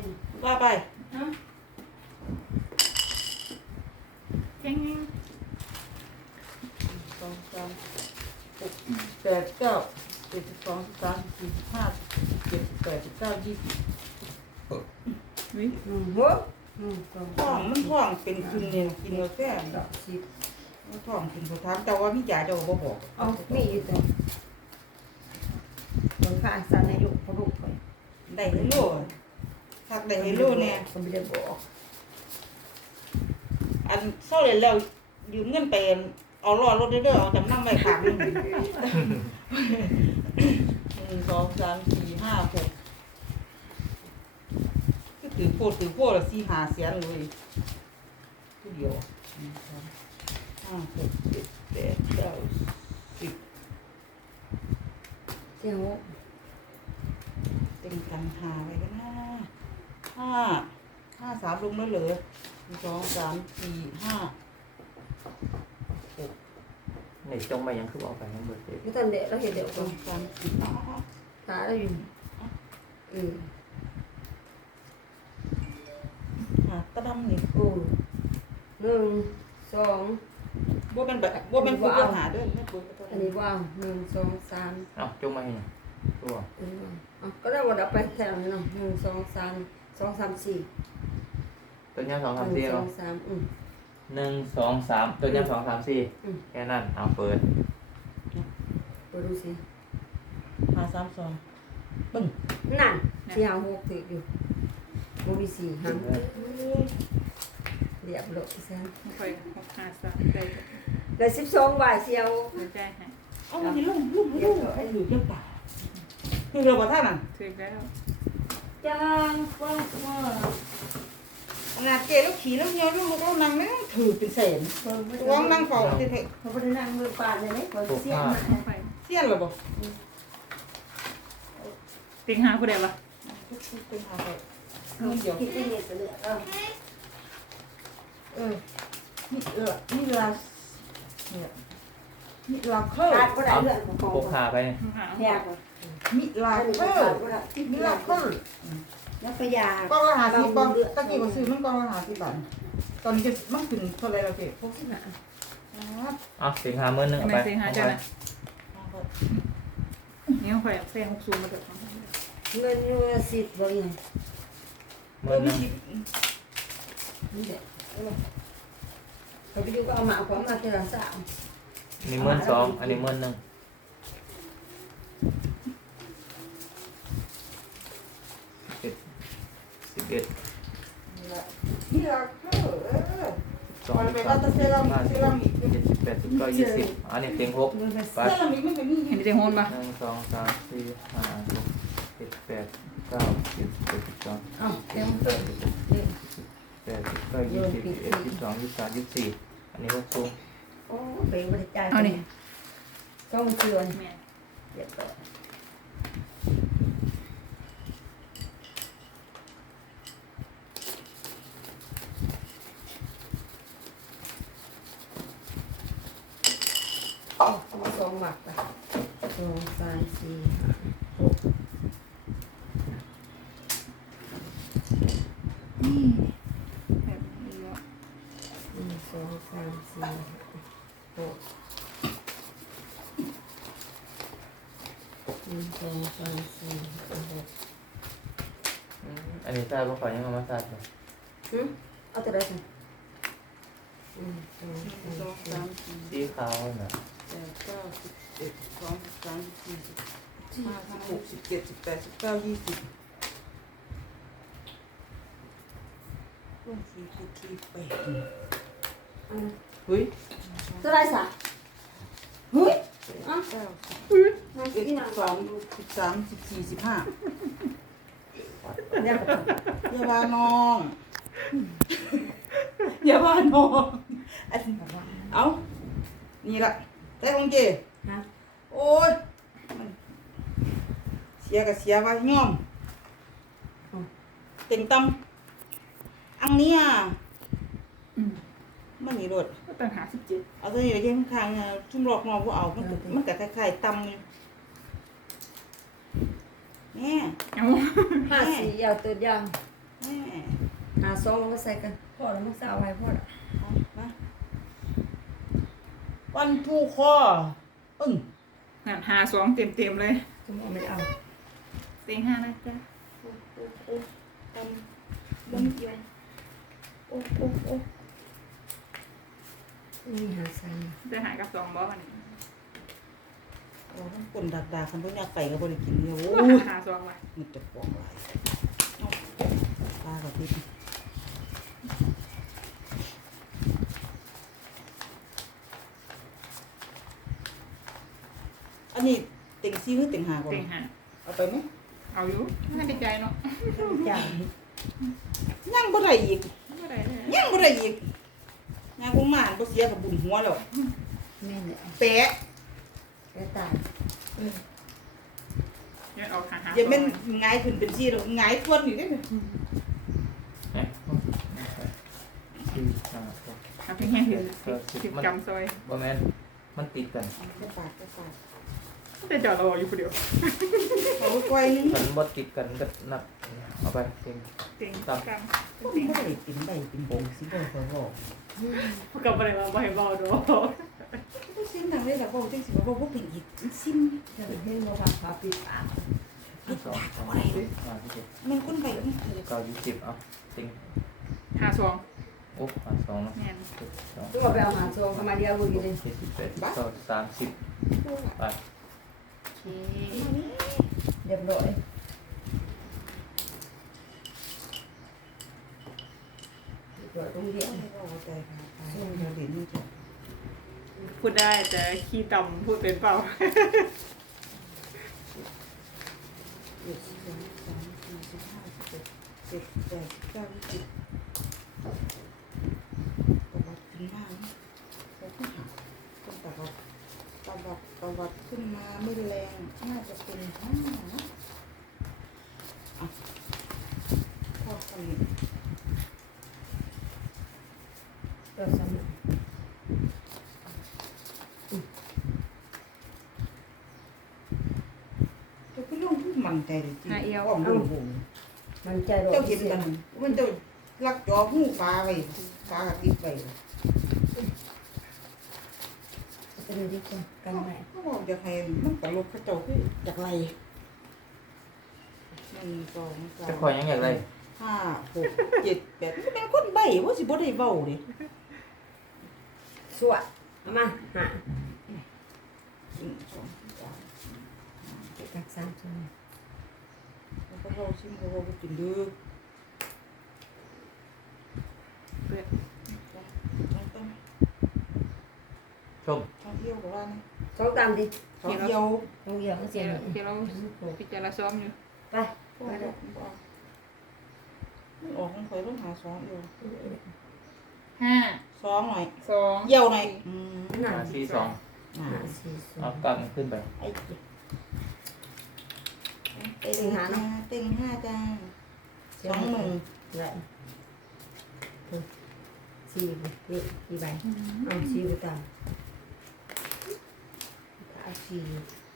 ว่าไปแข็งสองสามหกแปดเก้าเจ็ดสิบสองสิบสามสิบสี่สิบห้าสิบเจ็ดสิบแปดสิบเก้า20 วิหัวสองท้องมันท้องเป็นคืนเนี่ยกินกาแฟดอกสิบท้องเป็นเขาถามแต่ว่ามียาเจ้าบ่บอกเอามีอยู่ตัวคนข้างสันในลูกเขาลูกไปได้เฮโลทักได้เฮโลเนี่ยเขาไม่ได้บอกอันเศร้าเลยแล้วยืมเงินไปเอาล้อรถเด้อเอาจำนำไว้ขางหนึ่ง1 2 3 4 5 6ก็ถือโพดละ4 5 แสนเลยผู้เดียว1 2 5 6 7 8 9 10 เจ้าเต็งกันหาไปกันนะ5 3ลงแล้วเหรอ1 2 3 4 5 ไหนจงมายังคือเอาไปทั้งหมดเลยไม่ทันเด็กแล้วเห็นเด็ก 1 คน 2 3 4 ตาแล้วอยู่ตะดำนี่โอ้หนึ่งสองบ่เป็นแบบบ่เป็นผู้ปัญหาเด้อไม่ปุ้ยอันนี้ว่างหนึ่งสองสามเอาจงมาให้หน่อยตัวอันนี้ว่างก็ได้วันดับไปแถวนี้เนาะหนึ่งสองสามสี่ตัวนี้สองหสามนึ่สี่งสอเนาะงสาม 1 2 3ตัวนี้2 3 4แค่นั้นเอาเปิดไปดูสิ 532ปึ้งนั่นสี่หาหกถืออยู่โมมีสี่หันเรียบร้อยซะค่อย6 5 3ได้ได้12 บาทเชียวหัวใจให้เอานี่ลุงให้อยู่จังป่าคือเราบ่ท่านั่นถึงแล้วจังว่าขนาดเจแล้วขี่แล้วเหี่ยวลูกเรานั่งนั่งถือเป็นแสนตัวนั่งเฝ้าติเถอะเขาบ่ได้นั่งมือปาดเลยนี่เขาเสียมาไปเสียนเหรอบ่ติงหาผู้ใดบ่เป็นหาไปเขาคิดได้เฮ็ดไปเลยนี่ลาเนี่ยนี่ลาเคอร์ขาดบ่ได้เรื่องของพกพาไปหาแยกมิลาเคอร์มิลาเคอร์แล้วก็ยากล้องละ50บาทตะกี้ว่าซื้อมันกล้องละ50บาทตอนนี้จะมันถึงเท่าไหร่แล้วเจ๊ 65 เอาสิงหามื้อนึงเอาไม่ไปติงหาเจ้าน่ะนี่ค่อยใส่60มาเด้อเงินอยู่10บ่ยังมื้อนึงนี่แหละเขาไปอยู่ก็เอาหมาความมาเทื่อสามนี่มื้อสองอันนี้มื้อนึง11 มิลาเคอร์ 12 13 15 16 17 18 19 20อันนี้เต็ง6 มือไปไปเสื้อเรามีมันก็มีเห็นเต็งโหนบ่ 1 2 3 4 5 6 7 8 9 10 11 12 เอ้าเต็มตัวนี่ 8 9 20 21 22 23 24อันนี้6สูงโอ้เบงบ่ได้จ่ายเอานี่ต้องเชือนแม่เรียบร้อยเอา2 หมักไป2 3 4 5 6 นี่แบบนี้บ่ 1 2 3 4 6 1 2 3 4 6 อันนี้ใส่บ่ค่อยยังเอามาใส่เลยเอาตัวใดกัน 1 2 3 4 สีขาวน่ะ 8 9 10 11 12 13 14 15 16 17 18 19 20ร่วม4คูณ4 8เฮ้ยตัวใดสะเฮ้ย 9 มา 11 สิหนัง 12 13 14 15 เดี๋ยวอย่าว่าน้องอย่าว่าน้องเอานี่ละแต่ของเจฮะโอ้ยมันเสียก็เสียว่าย่อมเต็งตำอันเนี้ย มันนี่รถก็ตั้งหา17 เอาตัวนี้ไปเที่ยงข้างๆชุ่มหลอกมองว่าเอามันก็คล้ายๆตำอยู่แม่เอา 54เอาตัวอย่างแม่หาซองมาใส่กันพ่อแล้วมันสาวไว้พ่อละเอามาวันผู้คออึ้งงาน52เต็มๆเลยจะมองไม่เอาเต็ง5นะจ๊ะโอ้โอ้โอ้ตำมันเอียวโอ้โอ้โอ้นี่หาใส่จะหากับ2บ่วันนี้โอ้ต้องคนดักๆคันเพิ่นอยากไปก็บ่ได้กินเดียวโอ้ก็ยหา2ว่ะมันจะปองหลายเอาปลากับพริกอันนี้เต็งซี่หรือเต็งหาก่อนเต็ง5 เอาไปไหมเอาอยู่น่าดีใจเนาะจ้ายังบ่ได้อีกบ่ได้เลยยังบ่ได้อีกงานคงมาบ่เสียกับบุญหัวแล้วแม่เนี่ยแปะแกตายเดี๋ยวเอาหาอย่าแม่นหงายขึ้นเป็นซี่แล้วหงายทวนอยู่เด้อเนี่ยสี่ห้าหกเอาเพียงแค่10กรัมซอยบ่แม่นมันติดกันจะปาดจะปาดแต่จอดรออยู่คนเดียวเอาไว้ก่อยนึงมันบ่ติดกันก็นับเอาไปเต็งเต็งตามกรัมบ่เต็งได้ติ่มใบติ่มโบงสิบ่ค่อยบอกพวกกับอะไรมาบ่ให้เบาดอกบ่ซิมดังเลยล่ะบ่จังสิบ่บ่เป็นอีกซิมจะเห็นบ่ว่าขาปิดปากสองสามสี่ห้าหกมันคนใบมันเกิดเก้ายี่สิบเอาเต็งหาซองโอ้หาสองเนาะแม่นเจ็ดสองตัวไปเอาหาซองเข้ามาเดียวบุญเลยเจ็ดสิบแปดเก้า30ไปโอเคเรียบร้อยเรียบร้อยตรงเดียวเอาใจค่ะส่งเดี๋ยวนี้จ้ะพูดได้แต่ขี้ต่ำพูดเป็นเปล่า 1 2 3 4 5 6 7 8 9 10ตวัดขึ้นมาแล้วก็หักต้นตวัดขึ้นมาไม่แรงน่าจะเป็น5นะอ่ะพอกันนี้ตัวซ้ำจะไปลงทุนมั่นใจเลยจริงอ้อมลงบุญมันใจร้อนเจ้าเห็นกันมันเจ้าลักจอหูปลาไว้ปลากระติดไว้ไปดูดิกันกันไหนเขาบอกอยากให้มันตลกเขาเจ้าคืออยากไล่1 2 จะคอยยังอยากไร 3 5 6 7 8มันเป็นคนใบ้ว่าสิบ่ได้เว้าเด้สวดเอามาหา 1 2 3 กักสามซองแล้วก็เว้าซิมก็เว้าบ่กินเด้อเปิดต้องชมท่องเที่ยวก็ว่านะสองตามดิท่องเที่ยวตรงเดียวก็เสีเดี๋ยยวเลยเดี๋ยวเราพิจารณาซ้อมอยู่ไปบ่ได้บ่มันออกของข่อยต้องหา2อยู่ 5 2หน่อย 2 เยี่ยวหน่อยหนาหาสี่สองหาสี่ซอเอางกลับขึ้นไปไอ้เจ๊เต็ง5นะเต็ง5จ้า20,000 ไรสี่นี่กี่ใบเอาสี่ไปตามเอาสี่ 1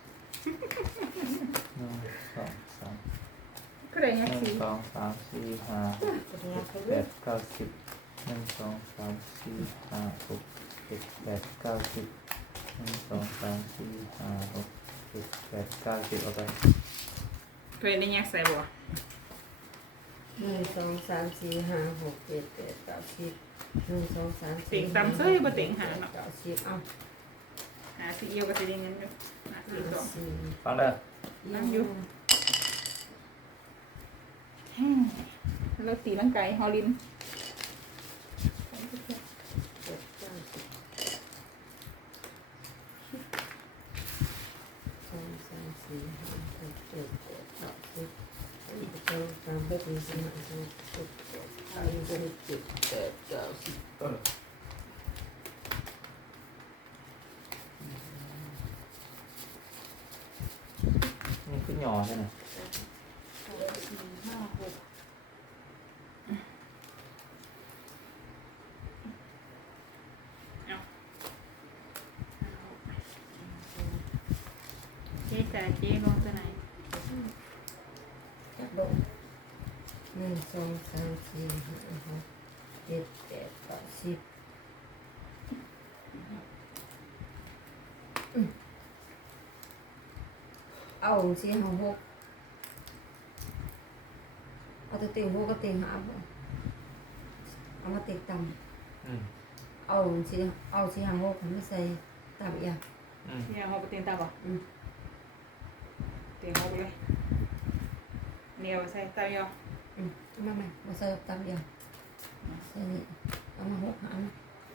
2 3 ก็ได้ไง 1 สิ 2 3 4 5 ก็ได้รับไป 6 เลย 7 9 10 1 2 3 4 5 6 7 8 9 10 1 2 3 4 5 6 7 8 9 10เอาไปเคยได้แยกใส่บ่หนึ่งสองสามสี่ห้าหกเจ็ดแปดเก้าสิบหนึ่งสองสามเต็งตำเซ้ยบ่เต็งหาเนาะเก้าสิบเอาหาสิเอียวก็สิได้เงินอยู่หาสิสองสี่ฟังเด้อนั่งอยู่ แล้วตีร่างกายฮอลลินสองสามสี่ห้าหกเจ็ดแปดเก้าสิบ1 2 3 4 5 6 7 8 9 10 มันขึ้นหย่อใช่ไหมเจ๊จ่ายเจ๊ลงตัวไหนจับลง1 2 3 สามสี่ห้าหกเจ็ดแปดเก้าสิบเอาสี่ห้าหกเอาตัวเต็งหกก็เต็งหาบ่เอามาเต็งต่ำอืมเอาสี่ห้าหกไม่ใส่ต่ำอย่างอืมที่ยังเขาไปเตียงตาบ่อืมเตียงเขาไปเลยเหนียวใส่ตามยอมาใส่ต่ำอย่างใส่นี่เอามาหกหาง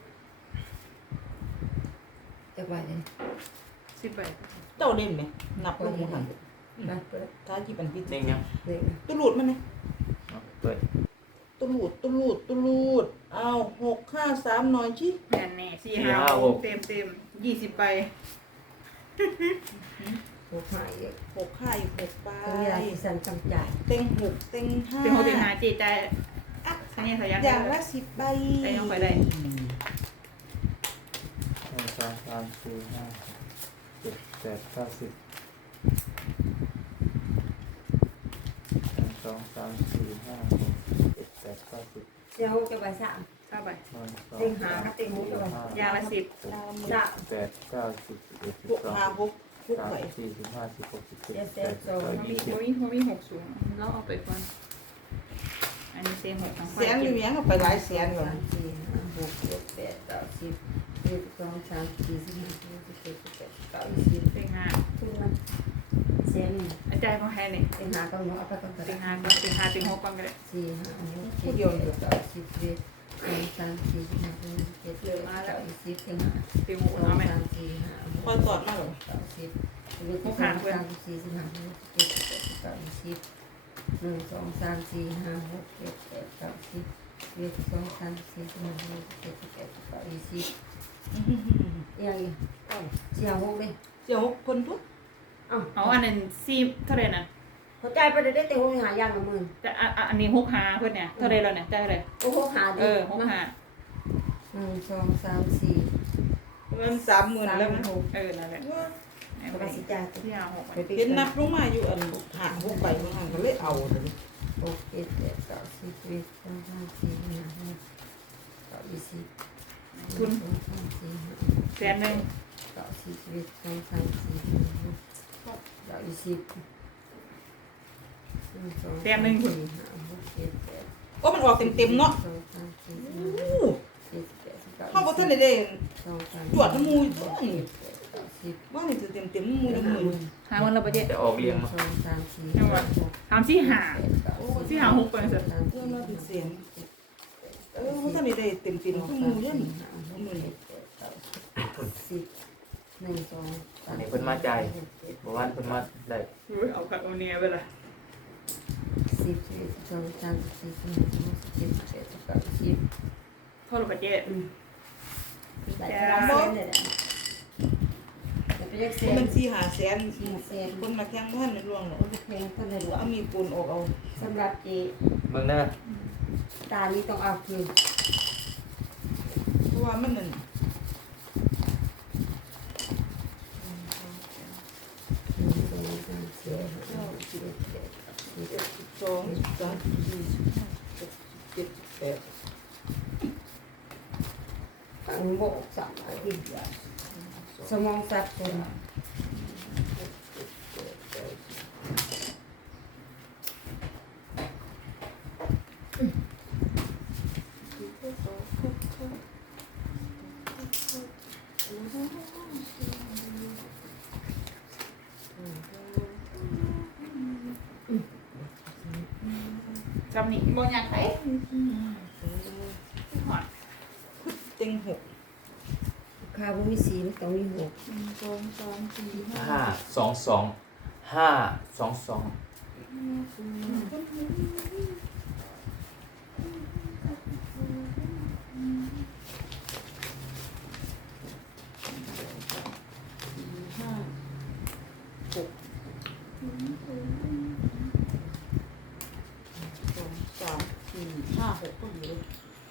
จะไหวเลย 10 ใบเจ้าเล่นไหมนับลงมาหันไปเปิดท้ายที่เป็นพิเด้ธีงยังเลยนะตุลูดมันไหมเอาเปิดตุลูดเอา6 5 3หน่อยชิแม่นแน่4 5 6เต็ม20 ใบหกหายเยอะ 6 5อีก6ไปเวลาที่สันกำจ่ายเต็ง6เต็ง5 เต็ง6เต็ง5จีใจอ่ะอันนี้ใส่ยังอย่างละ10 ใบใส่ยังไปได้หนึ่งสองสามสี่ห้าหกเจ็ดแปดเก้าสิบหนึ่งสองสามสี่ห้าหกเจ็ดแปดเก้าสิบเดี๋ยวจะไปสาม 3 ใบหนึ่งสองเต็งหากับเต็งหกจะไปอย่างละ10 หกสามแปดเก้าสิบสิบเอ็ดสิบ 6 สอง 5 6 6 สามไปสี่สิบห้าสิบหกสิบเจ็ดเจ็ดสิแปบดแปสองดมียี่สิบมี6สูงเราเอาไปก่อนอันนี้เต็ง6ทั้งแสนอยู่ยังก็ไปหลายแสนก่อนสามสี่ห้าหกเจ็ดแปดเก้าสิบเอ็ดสองสามสี่สิบห้าสิบหกสิบเจ็ดสิบแปดสิบเก้ายี่สิบเต็งทุกนั้นเสียงนี่ 5อาจารย์ของให้นี่เต็งหาต้องเอาไปต้องกระเต็งดาษ 5ก็เต็ง5เต็ง6ก่อนก็ได้สี่ห้าหกเจ็ดแปดเก้าสิบเอ็ดสองสามสี่ห้าหกเจ็ดแปดเก้าสิบเต็งห้าเต็งส 6 องเอาไหมสามสี่ห้าหกพอตอดมาเหรอเก้าสิบเอ็ดสองสามสี่สิบห้าหกเจ็ดแปดเก้าสิบหนึ่งสองสามสี่ห้าหกเจ็ดแปดเก้าสิบเอ็ดสองสามสี่สิบห้าหกเจ็ดแปดเก้าสิบยังอีกสี่ห้าหกเลยเดี๋ยวคนทุกเอ้าเอาอันนั้น4เท่าไหร่น่ะเขาใจายไปได้แต่หกหาย่างละหมื่นแต่อันนี้6 5เพิ่นเนี่ยเท่าไหร่แล้วเนี่ยจ่ายเท่าไหร่โอ้หกหาดิ 6 5 หนึ่งสองสามสี่เงิน30,000แล้วนะหกนั่นแหละกระสิจ่ายที่เอา6 ไปเห็นนับลงมาอยู่อันหา6ใบมันหันก็เลยเอาเลยหกเจ็ดแปดเก้าสิบเอ็ดสองสามสี่ห้าหกเก้ายี่สิบสองสามสี่ห้าแสนหนึ่งเก้าสิบเอ็ดสองสามสี่ห้าหกเก้ายี่สิบหนึ่งสองสามสี่ห้าหกเจ็ดแปดโอ้มันออกเต็มๆเนาะสองสามสี่โอ้ห้าเจ็ดแปดเก้าเฮาบ่ทันได้สองสามจวดน้ำมูอยู่ตัวนี่เจ็ดแปดเก้าสิบว่านี่คือเต็มๆมูน้ำมูหาวันละประเจ็ดจะออกเรียงสเนาะองสามสี่ห้าหกถามที่หาเจ็ดแปดเก้าสิบที่หา6ก่อนเถอะเริ่มมาเป็นเสียงบ่ทันได้เต็มๆคือมูเด้นี่สิบหนึ่งสองสามอันนี้เพิ่นมาใจายบอกว่าเพิ่นมาได้เอากับโอเนียไปละสิบสิบสองสามสี่สิบห้าสิบหกสิบเจ็ดสิบแปดสิบเท่าละประเจ็ดแต่ละเส้นเนี่ยแต่ไปยักเส้นมันสิหาแสนสี่เส้นคนมาแข่งบ่ทันได้ล่วงหรอกเพลงก็เลยว่าเอามีปูนออกเอาสำหรับจีเบิ่งเด้อตานี้ต้องเอาคืนเพราะว่ามันนั่นหนึ่งสองสามสี่ห้าหกเจ็ดแปดสิบ 1 2 3 4 5 6 7 8 ฝังโบกสามอาทิตย์สมองสับสนจำนี่บนอยากไปหอดเต็ง6 คาบุมีสีมันต้องมีหก 1 2 3 4 5 ห้าสองสองห้าสองสอง 6ก็อยู่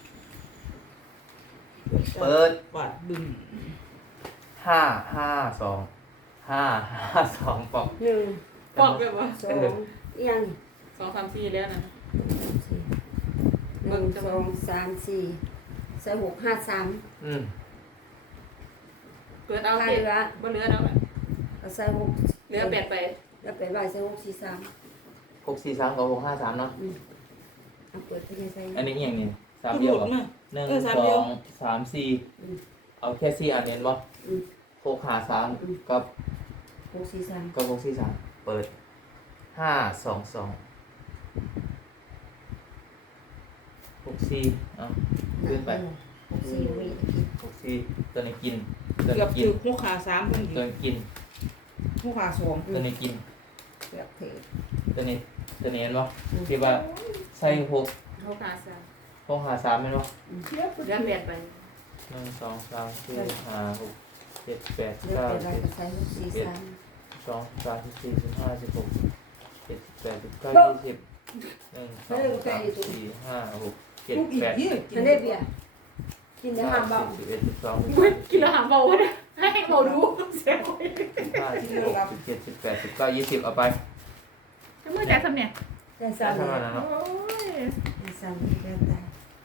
เปิดบาทดึงห้าห้าสองห้าห้าสองปอกหนึ่งปอกแบบว่าสองยัง 2 3 4แล้วนะสี่หนึ่งสองสามสี่ใส่หกห้าสามเปิดเอาถ้าเจ็ดเหลือบ่เหลือแล้วอะเอาใส่หกเหลือแปดไปแล้วไปใบใส่หกสี่สาม 643กับ653เนาะเอาเปิดไปเลยใส่อันนี้อย่างนี้สามตุเดียวลุดเหรอมาหนึ่งสามสเดีอยวงสามสี่เอาแค่สี่อันเน้นบ่653กับหกสี่สาม 643เปิด522 64เอาขึ้นไปหกสี่วิ 64ตัวนี้กินตัวเกือนี้บกิถึนงหัวขาสามคนอีกตัวนี้กินหัวขาสองตัวนี้กินเกือบเทตัวนี้เห็นบ่ที่ว่าใส่6 เขาขาสาม 653แม่นบ่เหลือแปดไป 1 2 3 4 5 6 7 8 เลือก 9 ไปใบ 10 ก็ใส่หกสี่สาม 2 3 4 5 16 17 18 19 20 1 2 3 4 5 6 ลูกอีก 7 8 เยอะมันได้เบียร์กินได้ห้ามเบา 11 12 อุ้ยกินแล้วหาเบาเลยให้เบาดูเสียไป 15 16 17 18 19 20เอาไปจะมือใจทำเนี่ยได้ได้สามเท่านั้นนะโอ้เนาะยได้สามที่ได้ตาย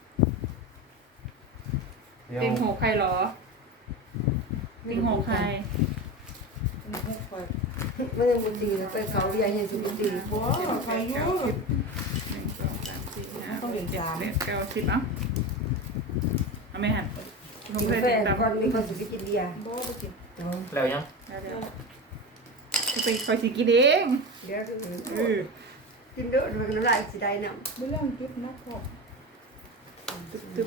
ติงหกใครเหรอติงหกใครหัวขาไม่ได้บุญดีแล้วไปเขาเรียนยังสิบุญดีหัวใครเยอะ 1 2 3 4 5 ต้องเรียนสาม 7 8 9 10เอ้าเอาไหมฮะผมกินเคยแฟติดนตามก่อนมีคนสิไปกินเบียร์บ่ไปกินแล้วยังจะไปคอยสิกินเองเดี๋ยว Ừ. กินเด้อมันน้ำลายสิได้น้ำไม่เรื่องกินนะพ่อตึ๊บ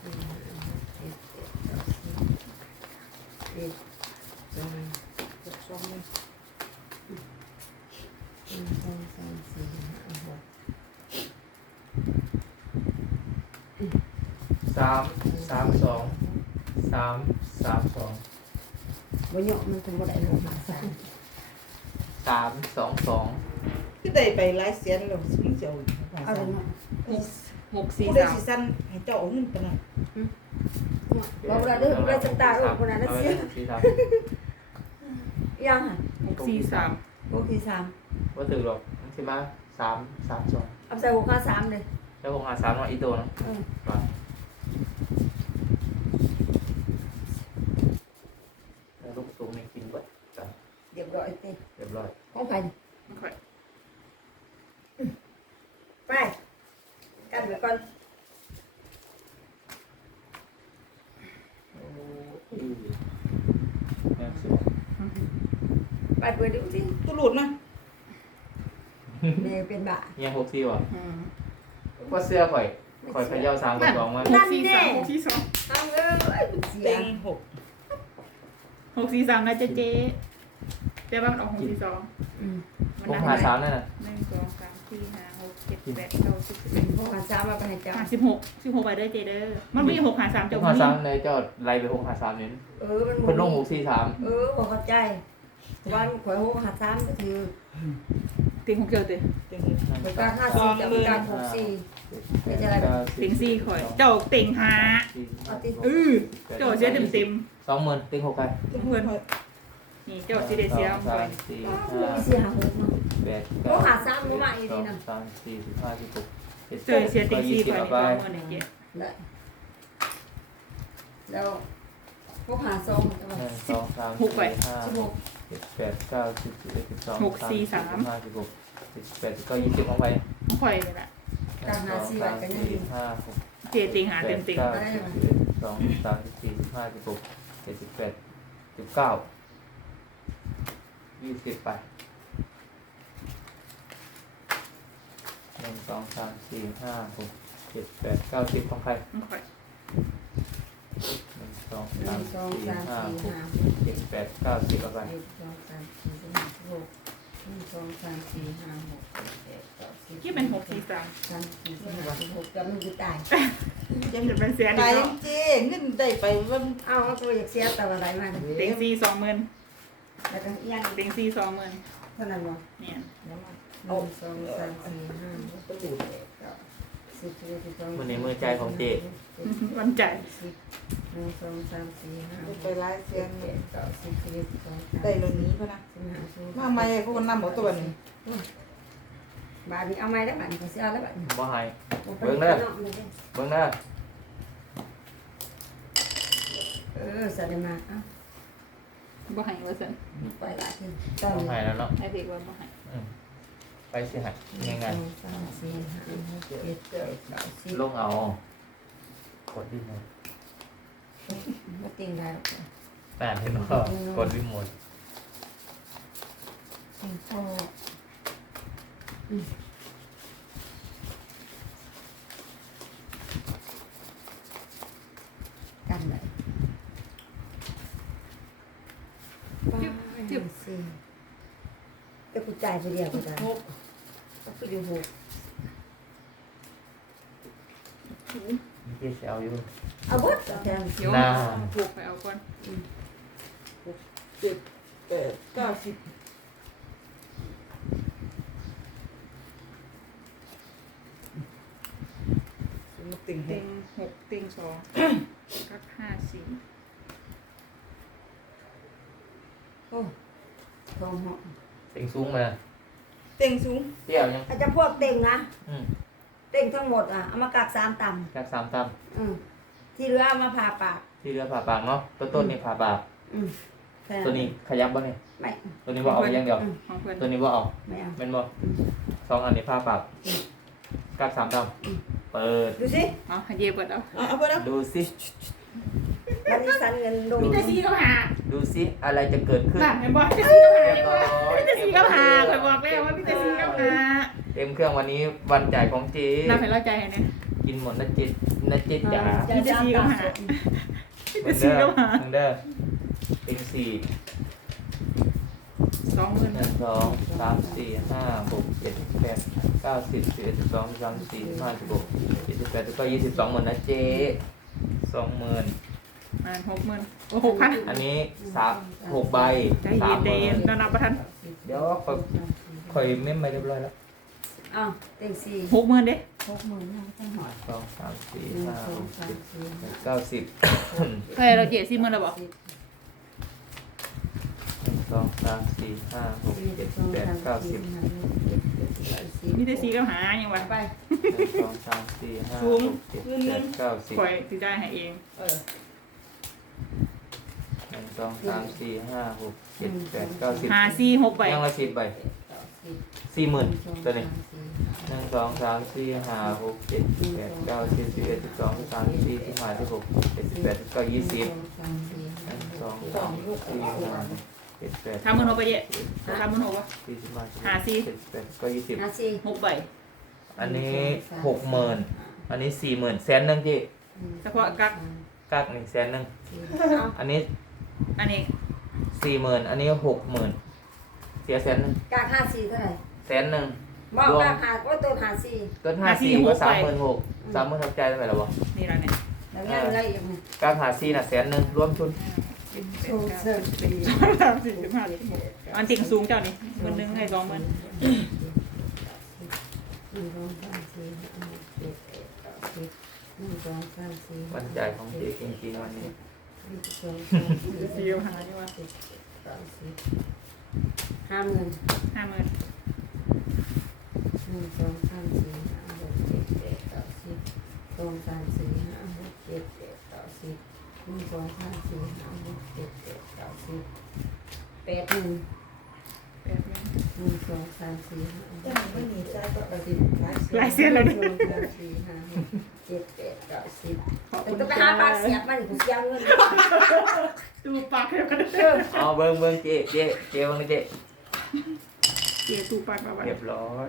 เอ็ดสองหกสองเลยหนึ่งสองสามสี่ห้าหก 3 32 บ่เหยาะมันถึงบ่ได้ลงมาสาม 3 คือได้ไปหลายเสียนแล้วมึงจะเอาหัวขาเอาสาเลมยเนาะ 6 4 ผู้ได้ 3 สิสั้นให้เจ้าเอาเงินไปหน่อยบอกว่าเด้อบ่ได้สตาร์ลูกคนนั้นนะเสีย 4 ยังอ่ะ 6 4 3 โอเคสาม 3ว่าถือหรอกมันสิมา3 3 2 เอาใส่หกห้าสามเลยแล้ว653เนาะอีตัวเนาะเออไปแล้วลูกสูงนี่กินเบิดจ้ะเรียบร้อยเต้เรียบร้อยของไผ่ไม่ค่อยไปกันไปก่อนโอ้ยแม่สวยไปเปิดดูสิตุลุดนะแม่เป็นบ้ายัง64ว่ะอืมว่าเสื้อข่อยเขย่า3กับ2มา 6 4 3 6 4 2 เอาเลยเสียเต็งหก 6 4 3นะเจ๊แต่ว่ามันออก6 4 2 อืม 653นั่นน่ะ 1 2 3 4 5 6 7 8 9 10 11 หกห้าสามมาไปให้เจ้า 16ไปเด้อเจเด้อมันมี6 5 3จะมี 653เลยเจ้าไล่ไป653นี่มันเพิ่นลง643 บอกเข้าใจวันข่อยหกห้าสามก็คือติง6เกียวเตเต็งหกข่อยการห้าสี่กับการหกสี่ติง4ข่อยเจ้าติง5 เอาติเจ้าเสียเต็ม 20,000ติง6ใครเต็งหกๆนี่เจ้าสิได้เสียข่อยมีเสียหาหกเนาะ 8 หกห้าสามบ่มาอีดีนะ 3 4 15 16 เจ้าเสียติง4ข่อยเอานี่ไปบ่เงินนี่เจ๊แล้วหกห้าสอง 1 2 3 4 5 สิบหก 7 8 9 10 11 12 6 4 3 15 16 17 18 19 20ของไปข่อยนี่แหละ 1 2 3 4 5 6 เจติงหาเต็มติง 9 10 11 12 13 14 15 16 17 18 19 20ไป1 2 3 4 5 6 7 8 9 10ของใครข่อย 1 2 หนึ่ง 3 สอง 4 สาม 5 สี่ 6 ห้า 7 8 9 10เอาไปหนึ่งสองสามสี่ห้าหกหนึ่งสองสามสี่ห้าหกเจ็ดแปดเก้าสิบที่เป็น6 4 3 สามสี่ห้าหกจะมันจะตายยังจะเป็นเสียตายนี่เจ๊เงินได้ไปว่าเอาตัวอยากเสียแต่ว่าไรมาติง4 20,000 แล้วก็ยังติง4 20,000 เท่านั้นวะเนี่ยหนึ่งสองสามสี่ห้าหกเจ็ดแปดเก้าสิบสิบเอ็ดสิบสองมือในมือใจของเจวันใจสิบหนึ่งสองสามสี่ห้าหกไปหลายเสีเจ็ยดนแปดเก้าสิบสิบเอ็ดสิบสองได้เรื่องนี้พะนะสิบห้าสิบหกมาใหม่พวกมันนำเอาตัวนี้บาทนี้เอาไหมแล้วบาทนี้ก็เสียแล้วบาทนี้บ่ให้เบิ่งแล้วบิ่งหน้าแสดงมาอ่ะบ่ให้ว่าซั่นไปหลายทีต้ต้ออง งให้แล้วเนาะให้เด็กว่าบ่ให้อืมไปสิฮะยังไงสองสามสี่ห้าหกเจ็ดแปดเก้าสิบลงเอากดดิโมดไม่ติงได้หรอกแต่เห็นบ่กดรีโมทติงโตกันเลยสิแต่กูจ่ายไปเดียวก็ได้หกก็คืออยู่หกพี่สิเอาอยู่เอาบดแทนเดี๋ยวน่าหกไปเอาก่อนเจ็ดแปดเก้าสิบสมมติติ่งหเต็กงหกเต็งสองกักห้าสี่โอ้ทองเหาะเต็งสูงมาเต็งสูงเที่ยวยังอาจจะพวกเต็งนะอืมเต็งทั้งหมดอ่ะเอามากัก3ต่จากสามตำที่เหลือเอามาผ่าปากำที่เรือผ่าปากเนาะต้นนี่ผ่าปากแค่ตัวนี้ขยับบ่เนี่ยไม่ตัวนี้ว่าเอาอย่างเดียวของเพิ่นตัวนี้ว่าเอาไม่เอาเป็นบ่สองอันนี้ผ่าปากกักสามตำเปิดดูสิเอาให้เย็บเบิดเอาเอาไปแล้วดูสิวันนี้สันเงินลงมีแต่สีกับหาดูสิอะไรจะเกิดขึ้นบ้านแม่นบ่มีแต่สีกับหาเรียบร้อยมีแต่สีกับหาข่อยบอกแล้วว่ามีแต่สีกับหาเต็มเครื่องวันนี้วันจ่ายของเจ๊น่าให้เราใจให้เนี่ยกินหมดนะเจ๊นะเจ๊จ๋ามีแต่สีกับหาเหมือนเดิมเหมือนเดิมเต็งสี่ 20,000 หนึ่งสองสามสี่ห้าหกเจ็ดแปดเก้าสิบสิบเอ็ดสิบสองสิบสามสิบสี่สิบห้าสิบหกสิบเจ็ดสิบแปดสิบเก้า22,000นะเจ๊20,000 มัน60,000โอ้6,000 อันนี้6 ใบใจเย็นๆเรานับบ่ทันเดี๋ยวค่อยเม้มไปเรียบร้อยแล้วอ้าวเต็งสี่ 60,000เด้ 60,000นะต้องหอดสองสามสี่ 1 ห้าหก 2 เจ็ด 3 4 แปดเก้าสิบเคยเราเจ็ด40,000แล้วบ่หนึ่งสองสามสี่ห้าหกเจ็ดแปดเก้าสิบมีแต่สีกับหายังว่าไปหนึ่งสองสามสี่ห้าหกเจ็ดแปดเก้าสิบข่อยสิได้ให้เองเออหนึ่งสองสามสี่ห้าหกเจ็ดแปดเก้าสิบหาสี่หกใบยังละ10 ใบ40,000ตัวนี้หนึ่งสองสามสี่ห้าหกเจ็ดแปดเก้าสิบสิบเอ็ดสิบสองสิบสามสิบสี่สิบห้าสิบหกเจ็ดสิบแปดสิบเก้า20หนึ่งสองสามสี่ห้าหกเจ็ดแปด 30,000ไปเยอะ30,000วะ 40 หาสี่เจ็ดแปดเก้า20 หาสี่ 6ใบอันนี้60,000อันนี้40,000100,000จีเฉพาะกักกัก100,000 เอาอันนี้อันนี้ 40,000อันนี้60,000เสีย100,000 กาก54เท่าไหร่ 100,000 บอกรวมกากหาว่าตัวหาสี่ต้น54ก็36,000 30,000ทับใจได้ไหมล่ะวะนี่ละเนี่ยแล้วงานอะไรอีกไหมกักหา4น่ะ100,000รวมทุนสูงเสริมปี 30,000อันติ่งสูงเจ้านี่10,000ให้20,000 1 2 3 4 5 6 7 8 9 10 1 2 3 4 วันจ่ายของเจ๊จริงๆวันนี้สีกับหานี่ว่า 50,000 50,000 1 2 3 4 5 6 7 8 9 10 2 3 4 5 6 7 8 9 10 1 2 3 4 5 6 7 8 9 10 8 1 1 2 3 4 5 ถ้ามันไม่มีใจก็เอาดิหลายหลายเส้นแล้วดิ 1 2 3 4 5 6 7 8 9 10แต่ต้องไปหาปากเสียบมันกูเสียเงินดูปากให้กันเด้อเอาเบิ่งเจ๊เบิ่งเจ๊เจีตูปากมาไว้เรียบร้อย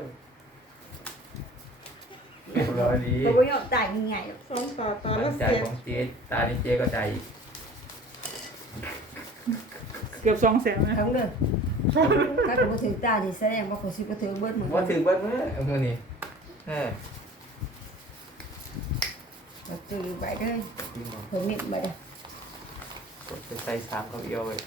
เรียบร้อยดีแต่ว่าอยากจ่ายยังไงสองต่อต่อวัแล้วนจ่ายเสียของเจ๊ตานี้เจ๊ก็จ่ายอีกเกือบ200,000นะทั้งเรื่องถ้าผมถึงตาดิแสดงว่าเขาซื้อก็ถือเบิดเหมือนว่าถึงเบิ้ลมื้อนี้เออก็ถือไปเลยจริงเหรอผมนิดไปกดไปใส่3เขาเอียวเลย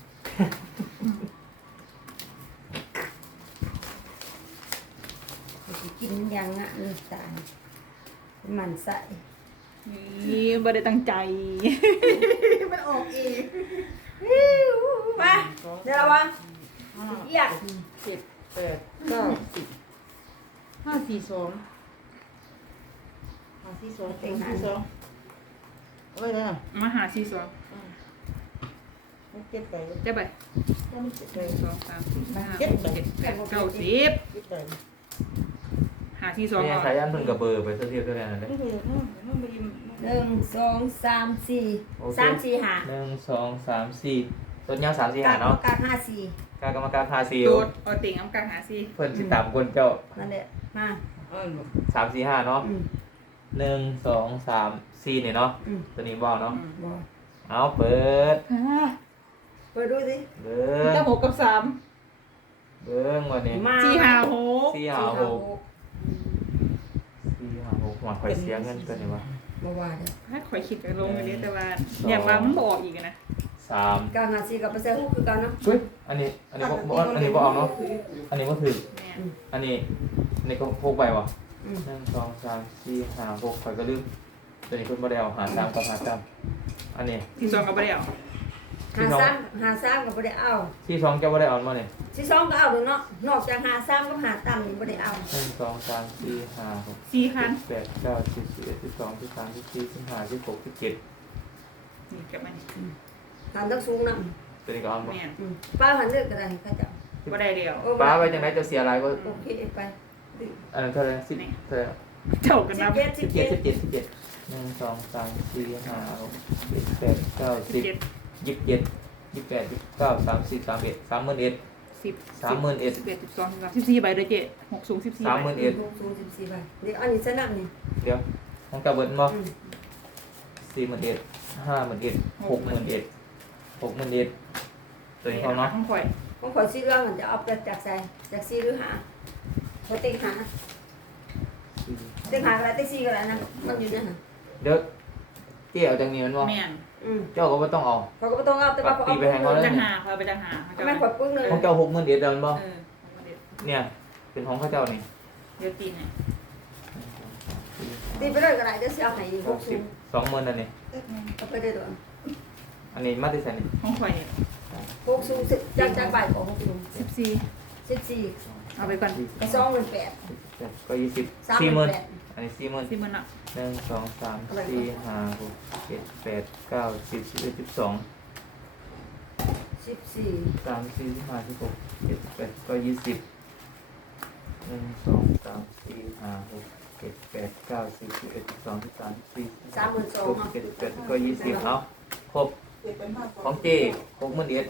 เขากินยังอ่ะเลยตายมันใส่นี่บ่ได้ตั้งใจมันออกเองมาเดี๋ยววะอยากเจ็ดแปดเก้าสิบ5 4 2 5 ที่สองเต็งที่สองเอาไว้เลยอ่ะมาหาซีสองมันเก็บไปจะไปก็มันเก็บไป 1 2 3 4 5 6 7 8 9 10 เก็บไปหาซีสองไม่ก่งั้อน นสายยันเพิ่นกับเบอร์ไปเทียบเท่านั้นเลยไม่ไปเลยน้องไปยิ้มหนึ่งสองสามสี่สามสี่หา 1 2 3 4ต้นยาว3 4 5เนาะกากห้าสี่การกรรมการ5 4 โดดเอาติ่งเอากลางหาซีเพิ่นสิตามคนเจ้านั่นแหละมา 3 4 5เนาะอืม 1 2 3 4นี่เนาะอืมตัวนี้บ่เนาะบ่เอาเปิดเปิดดูสิเบิ่งตั้ง6กับ3 เบิ่งวันนี้มา 4 5 6 4 5 6 สี่ 4 ห้าหก 5 6หัวข่อยเสียเงินตัวนี้วะบ่ว่าเด้อให้ข่อยคิดกันลงเลยแต่ว่าอย่างว่ามันบอกอีกนะ 3 กากห้าสี่กับไปใส่หูคือกันเนาะเฮ้ยอันนี้บ่อันนี้บ่เอาเนาะอันนี้บ่ถือแม่อันนี้ก็พกใบวะอืม 1 2 3 4 5 6ข่อยก็ลืมตัวนี้เพิ่นบ่ได้เอาหา3กับหา3อันนี้ซีสองกับบ่ได้เอาหาซ้ำก็บ่ได้เอาที่2จะบ่ได้เอามาเนี่ยที่สองก็เอาเด้อเนาะนอกจากหาซ้ำกับหาต่ำนี่บ่ได้เอา 1 2 3 4 5 6 4คัน 8 9 10 11 12 13 14 15 16 17 นี่เก็บมานี่หันทั้งสูงนำตัวนี้ก็เอามาแม่นป้าหันเลือกก็ได้เขาจะบ่ได้เดียวป้าไว้จังได๋จะเสียหลายกว่าโอเคไปอันนั้นเท่าไหร่10เท่าไหร่เจ้ากันนับ 17 17 1 2 3 4 5 6 7 8 9 10 17 27 28 29 30 31 31 10 31 11 12 14ใบเด้อเจ๊6สูง14ใบ 31 6สูง14ใบเดี๋ยวอันนี้สนับนี่เดี๋ยวของกระเบิดบ่อืม 41 51 61 61ตัวนี้เขาเนาะของข่อยผมขอซื้อเรื่องมันจะเอาไปจากใส่จากซีหรือหาพอติ๊กหาติ๊กหาอะไรติ๊กซีก็ได้นะมันอยู่เนี่ยฮะเดี๋ยวเตี้ยเอาจังนี้มันบ่แม่นเจ้าก็บ่ต้องเอาเขาก็ไม่ต้องเอาแต่ว่าเขาเอาตีไปให้เขาเลยจังหาข่อยไปจังหาไม่ขวดปึ้งเลยของเจ้า61เดือนบ่เออของเด็ดเนี่ยเป็นของเขาเจ้านี่เดี๋ยวตีเนี่ยตีไปเลยก็ได้เดี๋ยวเสียหายหกสูง 20,000อันนี้เอาไปได้ด้วยอันนี้มาที่ไสนี่ของข่อยเนี่ยหกสูงจากใบของหกสูง 14 14 เอาไปก่อนกระซอง18,000 ก็20 38,000 อันนี้40,000 10มันอ่ะ 1 2 3 4 5 6 7 8 9 10 11 12 14 3 4 5 16 7 8 9 20 1 2 3 4 5 6 7 8 9 10 11 12 13 14 15 16 17 18 19 20เนาะครบเก็บเป็นมากของเจ60,000เอ็ด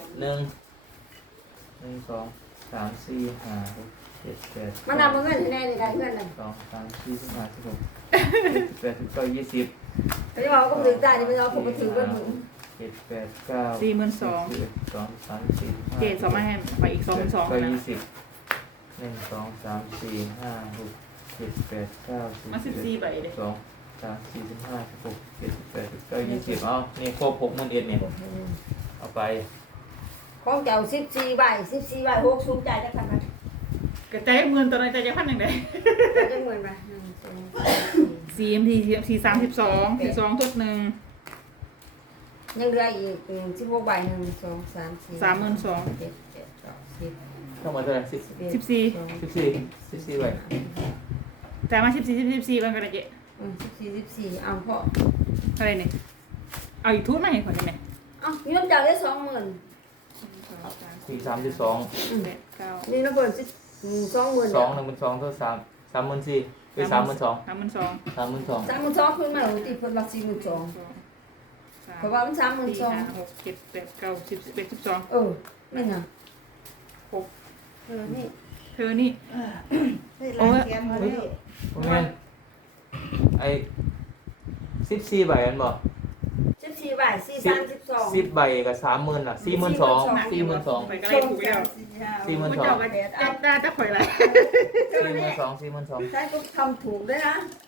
1 2 3 4 5 6 7 8 มันนำมาเงินให้แน่นี่ได้เงินเลย 2 3 4 5 16 17 18 19 20 เขาจะบอกว่าก็ถือได้จะไม่เอาผมไปถือเงินผม 7 8 9 42,000 11 12 13 14 เจ๊สองมาให้ไปอีก22,000 ก็นะ 20 1 2 3 4 5 6 7 8 9 10 มา14ใบเด้ 2 3 4 5 16 7 8 19 20เอานี่ครบ60,000เอ็ดเนี่ยเอาไปของเจ้า14 ใบ14 ใบ6สูงจ่ายจากพันไหมกระจายเงินตัวไหนจะพันหนึ่งได้จ่ายจากเงินไหม1 2 CMT 432 42ทุดหนึ่งยังเหลืออีก16 ใบ1 2 3 4 32,000 7 8 9 10 ทั้งหมดเท่าไหร่14ไว้แต่มา14กันกันเจ๊ 14เอาเพราะอะไรเนี่ยเอาอีกทุดมาให้คนได้ไหมเอายืมจากได้20,000 4 32 8 9 นี่นะเพิ่น20,000 2 1เป็น2เท่า3 34ไป32 32 32 32ขึ้นมาแล้วตีเพิ่นละ42,000เพราะว่ามัน 4 32,000 5 6 7 8 9 10 11 12 เออนั่นน่ะ 6 นี่เธอนี่ได้ล้างแค้นมาได้ผมแม่นไอ้14ใบอันบ่ 14 ใบ4 32 10ใบก็30,000น่ะ42,000 ไปก็ได้ถูกแล้ว 42,000 มันเจ้าก็จับได้จะข่อยไร 42,000 ใช่ก็ทำถูกด้วยนะ